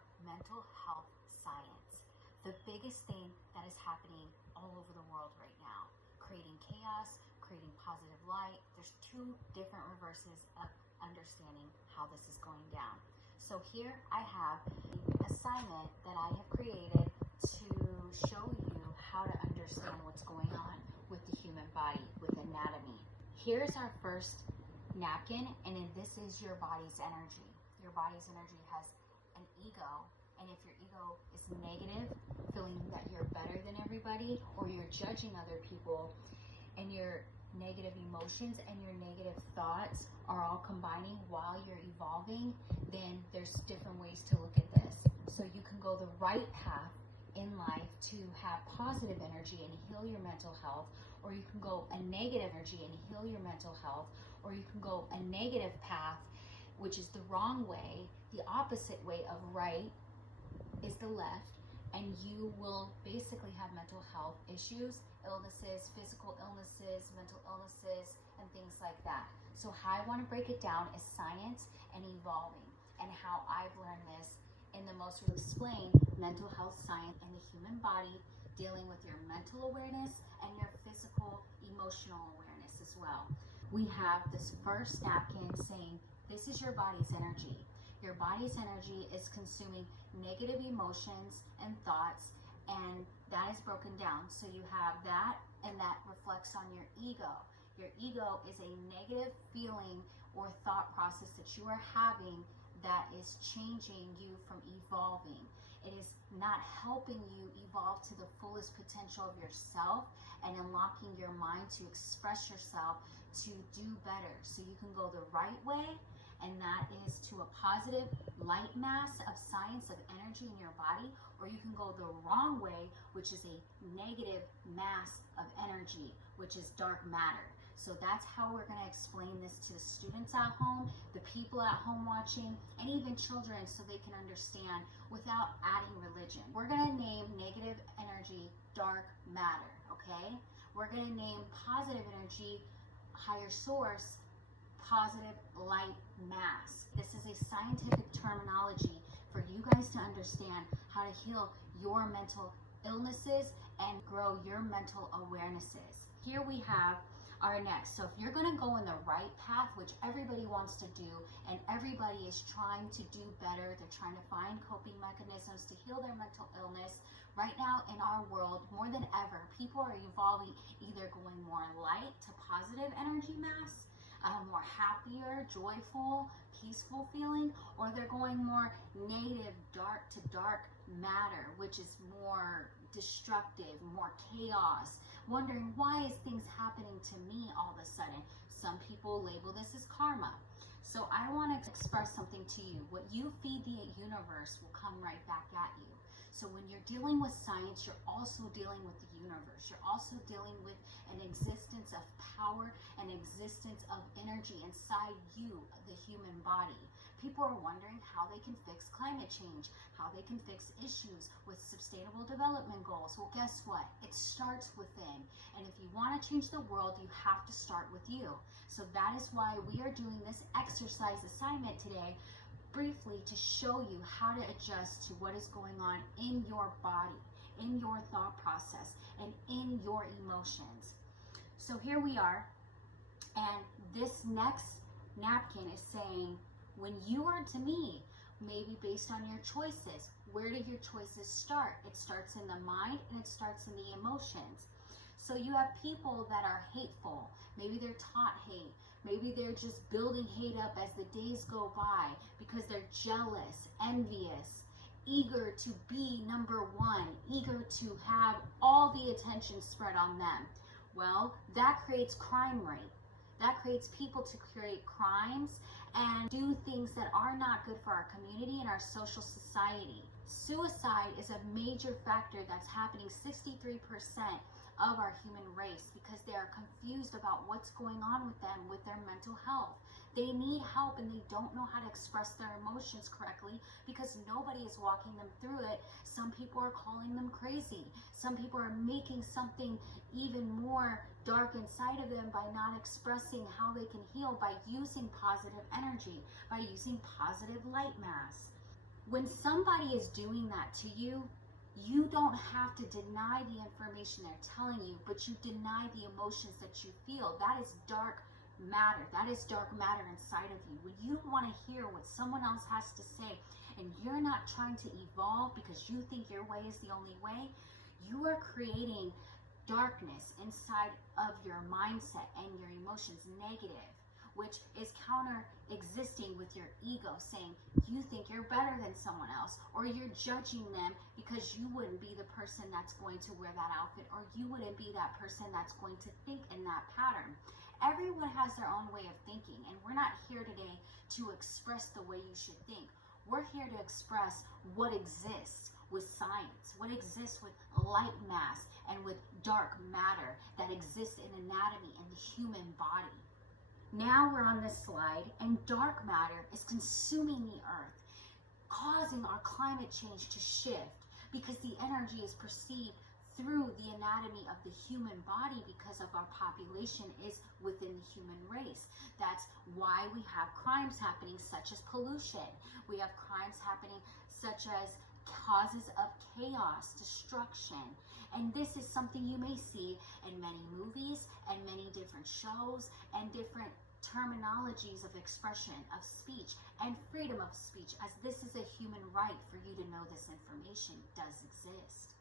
for mental health science. The biggest thing that is happening all over the world right now, creating chaos, creating positive light. There's two different reverses of understanding how this is going down. So here I have an assignment that I have created to show you how to understand what's going on with the human body, with anatomy. Here's our first napkin, and this is your body's energy. Your body's energy has an ego, and if your ego is negative, feeling that you're better than everybody, or you're judging other people, and your negative emotions and your negative thoughts are all combining while you're evolving, then there's different ways to look at this. So you can go the right path in life to have positive energy and heal your mental health, or you can go a negative energy and heal your mental health, or you can go a negative path, which is the wrong way. The opposite way of right is the left, and you will basically have mental health issues, illnesses, physical illnesses, mental illnesses, and things like that. So how I want to break it down is science and evolving, and how I've learned this in the most explain mental health science and the human body, dealing with your mental awareness and your physical emotional awareness as well. We have this first napkin saying, this is your body's energy. Your body's energy is consuming negative emotions and thoughts, and that is broken down. So you have that, and that reflects on your ego. Your ego is a negative feeling or thought process that you are having that is changing you from evolving. It is not helping you evolve to the fullest potential of yourself and unlocking your mind to express yourself, to do better. So you can go the right way, and that is to a positive light mass of science, of energy in your body, or you can go the wrong way, which is a negative mass of energy, which is dark matter. So that's how we're going to explain this to the students at home, the people at home watching, and even children, so they can understand without adding religion. We're going to name negative energy dark matter, okay? We're going to name positive energy higher source, positive light mass. This is a scientific terminology for you guys to understand how to heal your mental illnesses and grow your mental awarenesses. Here we have our next. So if you're going to go in the right path, which everybody wants to do, and everybody is trying to do better, they're trying to find coping mechanisms to heal their mental illness. Right now in our world, more than ever, people are evolving, either going more light to positive energy mass, more happier, joyful, peaceful feeling, or they're going more negative, dark to dark matter, which is more destructive, more chaos, wondering why is things happening to me all of a sudden. Some people label this as karma. So I want to express something to you. What you feed the universe will come right back at you. So when you're dealing with science, you're also dealing with the universe. You're also dealing with an existence of power, an existence of energy inside you, the human body. People are wondering how they can fix climate change, how they can fix issues with sustainable development goals. Well, guess what? It starts within. And if you want to change the world, you have to start with you. So that is why we are doing this exercise assignment today, briefly, to show you how to adjust to what is going on in your body, in your thought process, and in your emotions. So here we are, and this next napkin is saying, when you are to me, maybe based on your choices. Where do your choices start? It starts in the mind, and it starts in the emotions. So you have people that are hateful. Maybe they're taught hate. Maybe they're just building hate up as the days go by because they're jealous, envious, eager to be number one, eager to have all the attention spread on them. Well, that creates crime rate. That creates people to create crimes and do things that are not good for our community and our social society. Suicide is a major factor that's happening 63% of our human race because they are confused about what's going on with them, with their mental health. They need help and they don't know how to express their emotions correctly because nobody is walking them through it. Some people are calling them crazy. Some people are making something even more dark inside of them by not expressing how they can heal by using positive energy, by using positive light mass. When somebody is doing that to you, you don't have to deny the information they're telling you, but you deny the emotions that you feel. That is dark matter. That is dark matter inside of you. When you want to hear what someone else has to say and you're not trying to evolve because you think your way is the only way, you are creating darkness inside of your mindset and your emotions, negative, which is counter existing with your ego, saying you think you're better than someone else, or you're judging them because you wouldn't be the person that's going to wear that outfit, or you wouldn't be that person that's going to think in that pattern. Everyone has their own way of thinking, and we're not here today to express the way you should think. We're here to express what exists with science, what exists with light mass and with dark matter that exists in anatomy in the human body. Now we're on this slide, and dark matter is consuming the earth, causing our climate change to shift because the energy is perceived through the anatomy of the human body because of our population is within the human race. That's why we have crimes happening such as pollution. We have crimes happening such as causes of chaos, destruction. And this is something you may see in many movies and many different shows and different terminologies of expression, of speech, and freedom of speech, as this is a human right for you to know this information does exist.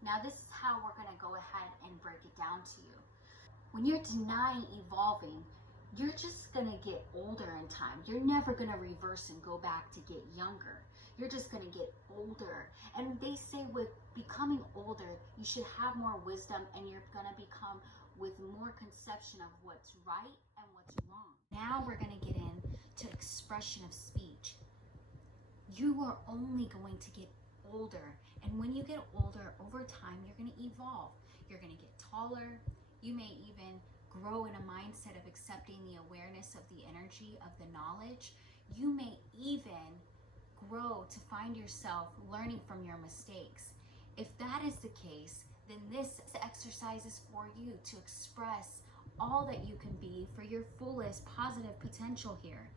Now, this is how we're going to go ahead and break it down to you. When you're denying evolving, you're just going to get older in time. You're never going to reverse and go back to get younger. You're just going to get older. And they say with becoming older, you should have more wisdom, and you're going to become with more conception of what's right and what's wrong. Now we're going to get into expression of speech. You are only going to get older. And when you get older, over time, you're going to evolve. You're going to get taller. You may even grow in a mindset of accepting the awareness of the energy of the knowledge. You may even grow to find yourself learning from your mistakes. If that is the case, then this exercise is for you to express all that you can be for your fullest positive potential here.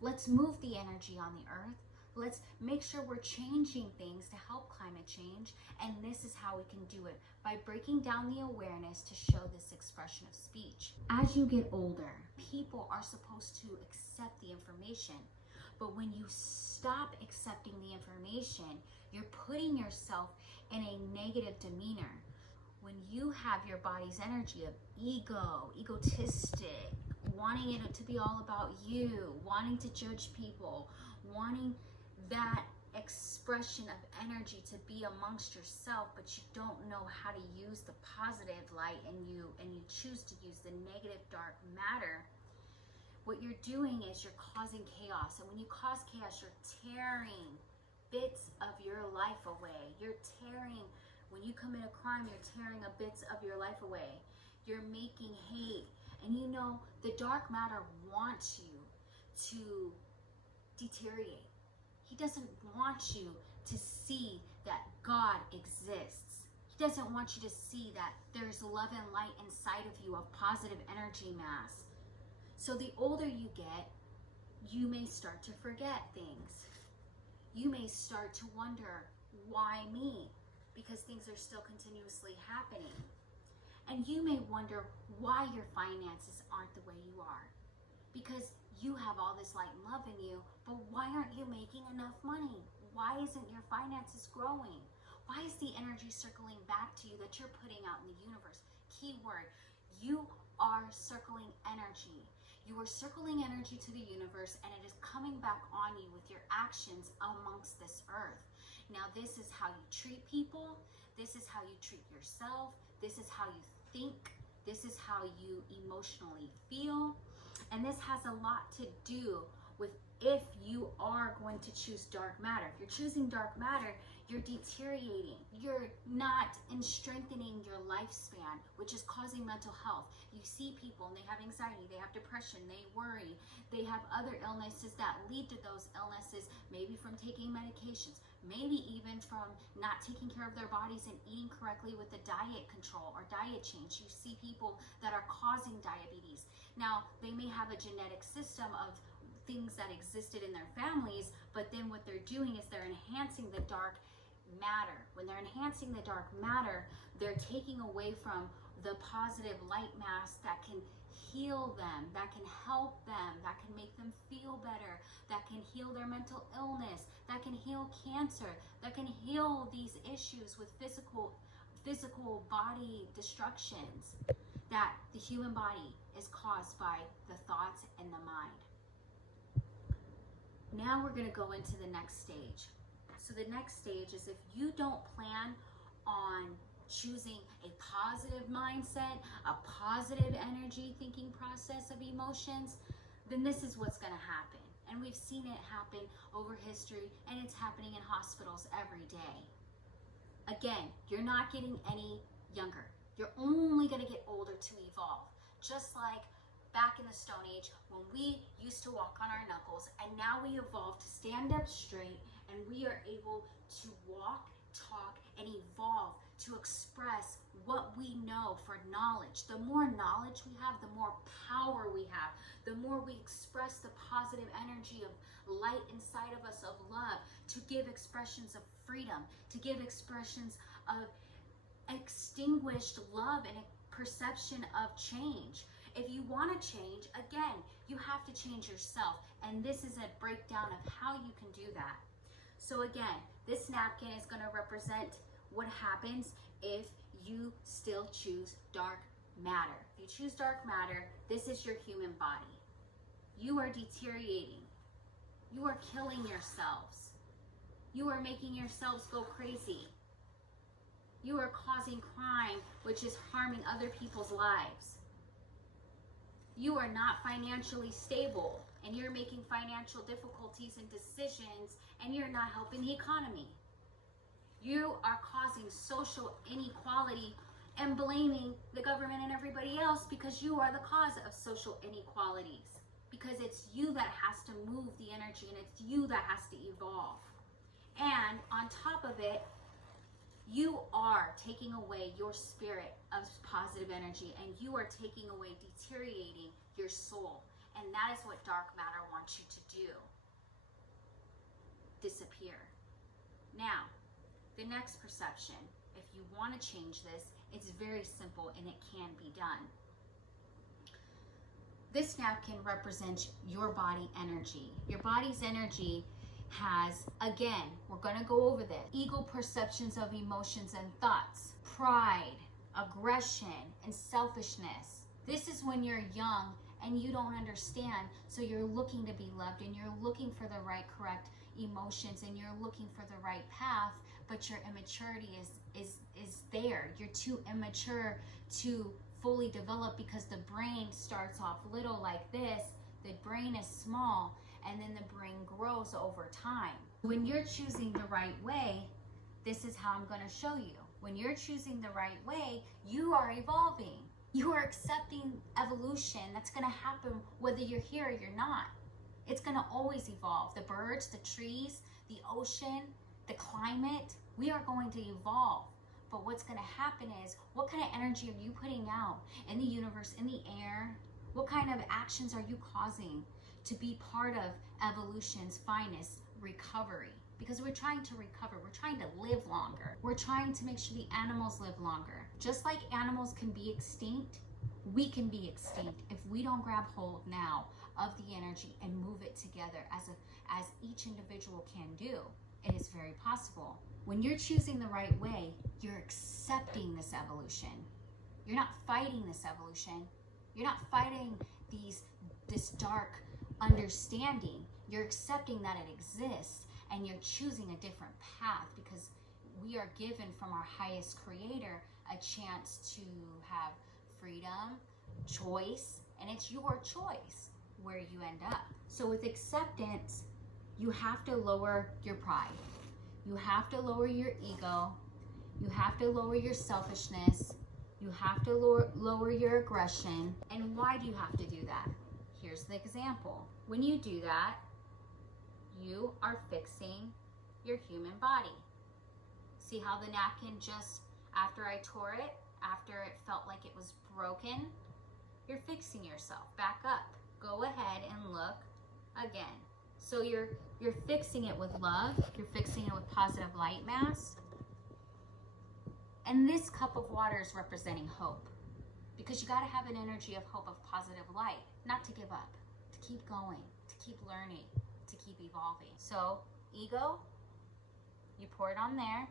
Let's move the energy on the earth. Let's make sure we're changing things to help climate change. And this is how we can do it, by breaking down the awareness to show this expression of speech. As you get older, people are supposed to accept the information. But when you stop accepting the information, you're putting yourself in a negative demeanor. When you have your body's energy of ego, egotistic, wanting it to be all about you, wanting to judge people, wanting that expression of energy to be amongst yourself, but you don't know how to use the positive light in you, and you choose to use the negative dark matter, what you're doing is you're causing chaos. And when you cause chaos, you're tearing bits of your life away. You're tearing, when you commit a crime, you're tearing bits of your life away. You're making hate. And you know, the dark matter wants you to deteriorate. He doesn't want you to see that God exists. He doesn't want you to see that there's love and light inside of you, of positive energy mass. So the older you get, you may start to forget things. You may start to wonder, why me? Because things are still continuously happening. And you may wonder why your finances aren't the way you are. Because you have all this light and love in you, but why aren't you making enough money? Why isn't your finances growing? Why is the energy circling back to you that you're putting out in the universe? Keyword, you are circling energy. You are circling energy to the universe, and it is coming back on you with your actions amongst this earth. Now, this is how you treat people. This is how you treat yourself. This is how you think. This is how you emotionally feel. And this has a lot to do with if you are going to choose dark matter. If you're choosing dark matter, you're deteriorating. You're not strengthening your lifespan, which is causing mental health. You see people and they have anxiety, they have depression, they worry, they have other illnesses that lead to those illnesses, maybe from taking medications, maybe even from not taking care of their bodies and eating correctly with a diet control or diet change. You see people that are causing diabetes. Now, they may have a genetic system of things that existed in their families, but then what they're doing is they're enhancing the dark matter. When they're enhancing the dark matter, they're taking away from the positive light mass that can heal them, that can help them, that can make them feel better, that can heal their mental illness, that can heal cancer, that can heal these issues with physical body destructions that the human body is caused by the thoughts and the mind. Now we're going to go into the next stage. So the next stage is if you don't plan on choosing a positive mindset, a positive energy thinking process of emotions, then this is what's going to happen. And we've seen it happen over history, and it's happening in hospitals every day. Again, you're not getting any younger. You're only going to get older to evolve. Just like back in the Stone Age when we used to walk on our knuckles, and now we evolved to stand up straight, and we are able to walk, talk, and evolve to express what we know for knowledge. The more knowledge we have, the more power we have, the more we express the positive energy of light inside of us, of love, to give expressions of freedom, to give expressions of extinguished love and a perception of change. If you want to change, again, you have to change yourself. And this is a breakdown of how you can do that. So again, this napkin is going to represent what happens if you still choose dark matter. If you choose dark matter, this is your human body. You are deteriorating. You are killing yourselves. You are making yourselves go crazy. You are causing crime, which is harming other people's lives. You are not financially stable, and you're making financial difficulties and decisions, and you're not helping the economy. You are causing social inequality and blaming the government and everybody else because you are the cause of social inequalities. Because it's you that has to move the energy, and it's you that has to evolve. And on top of it, you are taking away your spirit of positive energy, and you are taking away, deteriorating your soul. And that is what dark matter wants you to do. Disappear. Now, the next perception, if you want to change this, it's very simple and it can be done. This napkin represents your body energy. Your body's energy has, again, we're going to go over this, ego perceptions of emotions and thoughts, pride, aggression, and selfishness. This is when you're young and you don't understand, so you're looking to be loved, and you're looking for the right, correct emotions, and you're looking for the right path, but your immaturity is there. You're too immature to fully develop because the brain starts off little like this. The brain is small, and then the brain grows over time. When you're choosing the right way, this is how I'm going to show you. When you're choosing the right way, you are evolving. You are accepting evolution. That's going to happen whether you're here or you're not. It's going to always evolve. The birds, the trees, the ocean, the climate, we are going to evolve. But what's going to happen is, what kind of energy are you putting out in the universe, in the air? What kind of actions are you causing to be part of evolution's finest recovery? Because we're trying to recover. We're trying to live longer. We're trying to make sure the animals live longer. Just like animals can be extinct, we can be extinct if we don't grab hold now of the energy and move it together as each individual can do. It is very possible. When you're choosing the right way, you're accepting this evolution. You're not fighting this evolution. You're not fighting this dark understanding. You're accepting that it exists, and you're choosing a different path, because we are given from our highest creator a chance to have freedom, choice, and it's your choice where you end up. So with acceptance, you have to lower your pride. You have to lower your ego. You have to lower your selfishness. You have to lower your aggression. And why do you have to do that? Here's the example. When you do that, you are fixing your human body. See how the napkin, just after I tore it, after it felt like it was broken, you're fixing yourself. Back up. Go ahead and look again. So you're fixing it with love, you're fixing it with positive light mass. And this cup of water is representing hope. Because you got to have an energy of hope, of positive light, not to give up, to keep going, to keep learning, to keep evolving. So ego, you pour it on there.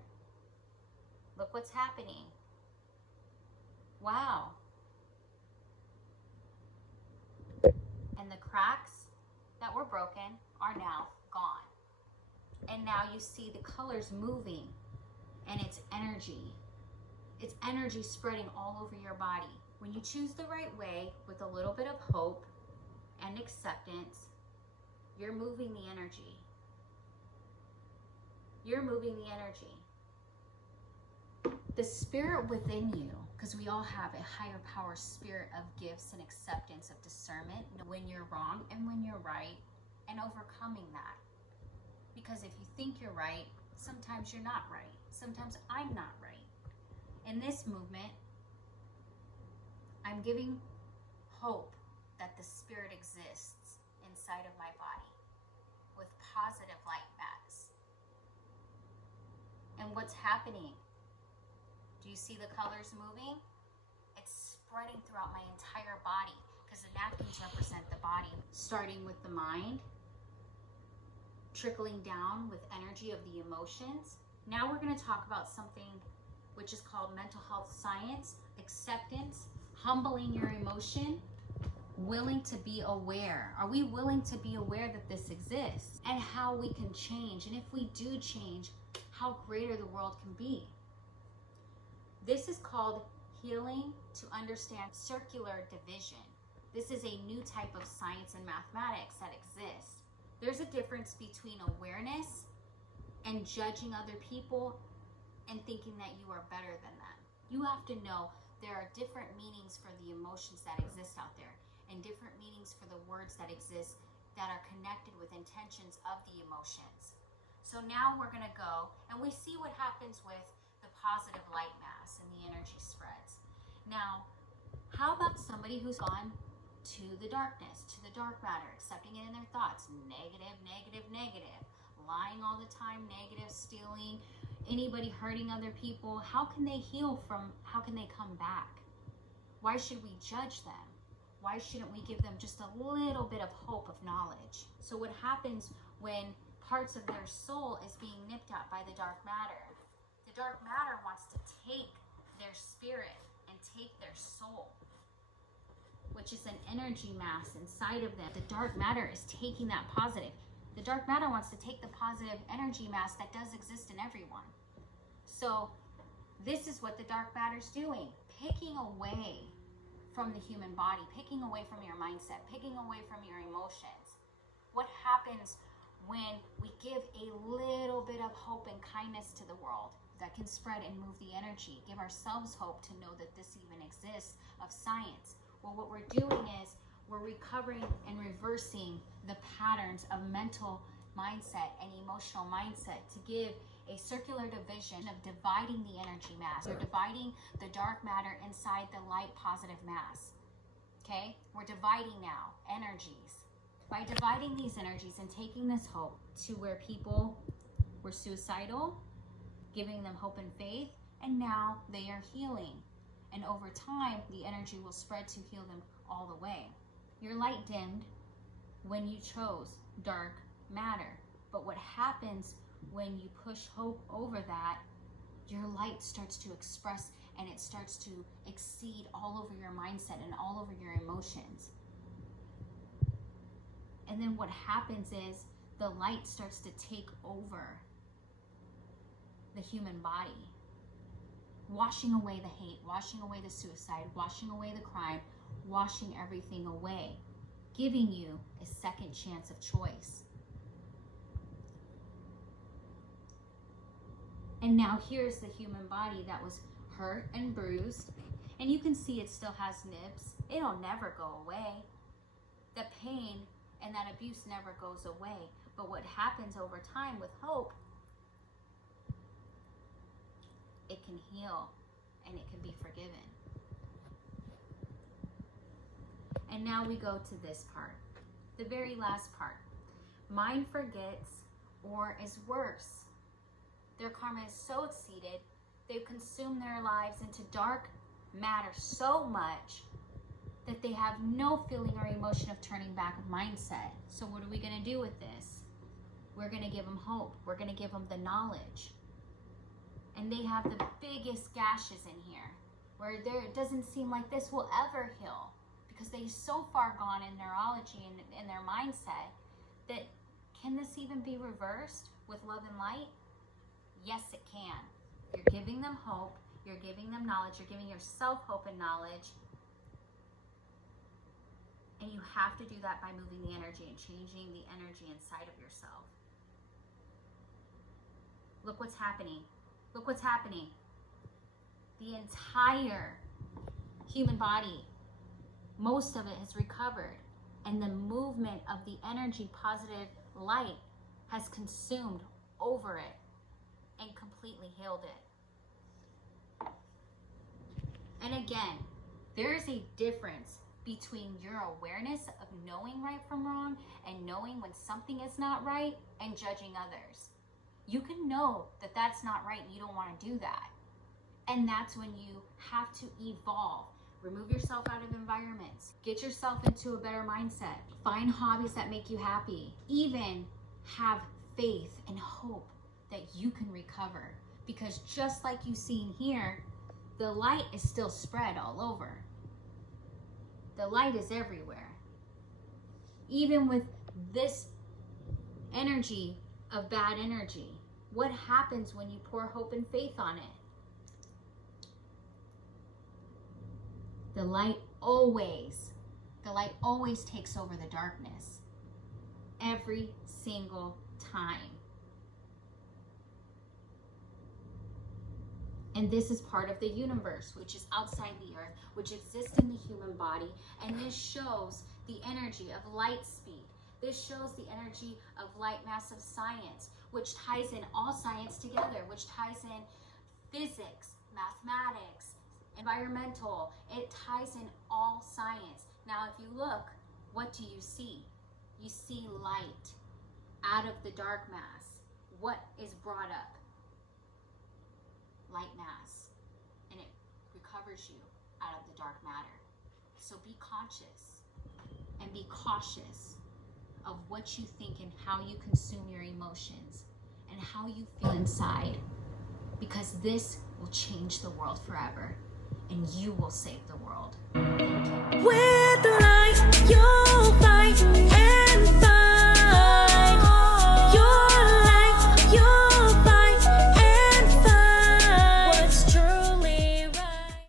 Look what's happening. Wow. And the cracks that were broken are now gone. And now you see the colors moving, and it's energy. It's energy spreading all over your body. When you choose the right way with a little bit of hope and acceptance, you're moving the energy. You're moving the energy. The spirit within you, because we all have a higher power spirit of gifts and acceptance of discernment, when you're wrong and when you're right, and overcoming that. Because if you think you're right, sometimes you're not right. Sometimes I'm not right. In this movement, I'm giving hope that the spirit exists inside of my body with positive light mass. And what's happening? Do you see the colors moving? It's spreading throughout my entire body because the napkins represent the body. Starting with the mind, trickling down with energy of the emotions. Now we're going to talk about something which is called mental health science, acceptance, humbling your emotion, willing to be aware. Are we willing to be aware that this exists and how we can change? And if we do change, how greater the world can be. This is called healing to understand circular division. This is a new type of science and mathematics that exists. There's a difference between awareness and judging other people and thinking that you are better than them. You have to know there are different meanings for the emotions that exist out there and different meanings for the words that exist that are connected with intentions of the emotions. So now we're gonna go and we see what happens with the positive light mass and the energy spreads. Now, how about somebody who's gone to the darkness, to the dark matter, accepting it in their thoughts, negative, negative, negative, lying all the time, negative, stealing, anybody hurting other people? How can they heal from, how can they come back? Why should we judge them? Why shouldn't we give them just a little bit of hope of knowledge? So what happens when parts of their soul is being nipped at by the dark matter? The dark matter wants to take their spirit and take their soul, which is an energy mass inside of them. The dark matter is taking that positive. The dark matter wants to take the positive energy mass that does exist in everyone. So this is what the dark matter is doing, picking away from the human body, picking away from your mindset, picking away from your emotions. What happens when we give a little bit of hope and kindness to the world that can spread and move the energy, give ourselves hope to know that this even exists of science? Well, what we're doing is we're recovering and reversing the patterns of mental mindset and emotional mindset to give a circular division of dividing the energy mass. We're dividing the dark matter inside the light positive mass. Okay? We're dividing now energies. By dividing these energies and taking this hope to where people were suicidal, giving them hope and faith, and now they are healing. And over time, the energy will spread to heal them all the way. Your light dimmed when you chose dark matter. But what happens when you push hope over that, your light starts to express and it starts to exceed all over your mindset and all over your emotions. And then what happens is the light starts to take over the human body, washing away the hate, washing away the suicide, washing away the crime, washing everything away, giving you a second chance of choice. And now here's the human body that was hurt and bruised, and you can see it still has nibs. It'll never go away. The pain and that abuse never goes away. But what happens over time with hope, it can heal and it can be forgiven. And now we go to this part, the very last part, mind forgets, or is worse. Their karma is so exceeded, they've consumed their lives into dark matter so much that they have no feeling or emotion of turning back of mindset. So what are we going to do with this? We're going to give them hope. We're going to give them the knowledge. And they have the biggest gashes in here, where it doesn't seem like this will ever heal, because they're so far gone in neurology and in their mindset that, can this even be reversed with love and light? Yes, it can. You're giving them hope. You're giving them knowledge. You're giving yourself hope and knowledge. And you have to do that by moving the energy and changing the energy inside of yourself. Look what's happening. Look what's happening. The entire human body, most of it has recovered. And the movement of the energy, positive light, has consumed over it and completely healed it. And again, there is a difference between your awareness of knowing right from wrong and knowing when something is not right and judging others. You can know that that's not right and you don't want to do that. And that's when you have to evolve. Remove yourself out of environments. Get yourself into a better mindset. Find hobbies that make you happy. Even have faith and hope that you can recover. Because just like you've seen here, the light is still spread all over. The light is everywhere. Even with this energy of bad energy, what happens when you pour hope and faith on it? The light always takes over the darkness. Every single time. And this is part of the universe, which is outside the earth, which exists in the human body. And this shows the energy of light speed. This shows the energy of light massive science, which ties in all science together, which ties in physics, mathematics, environmental. It ties in all science. Now, if you look, what do you see? You see light out of the dark mass. What is brought up? Light mass. And it recovers you out of the dark matter. So be conscious and be cautious of what you think and how you consume your emotions and how you feel inside, because this will change the world forever and you will save the world. Thank you.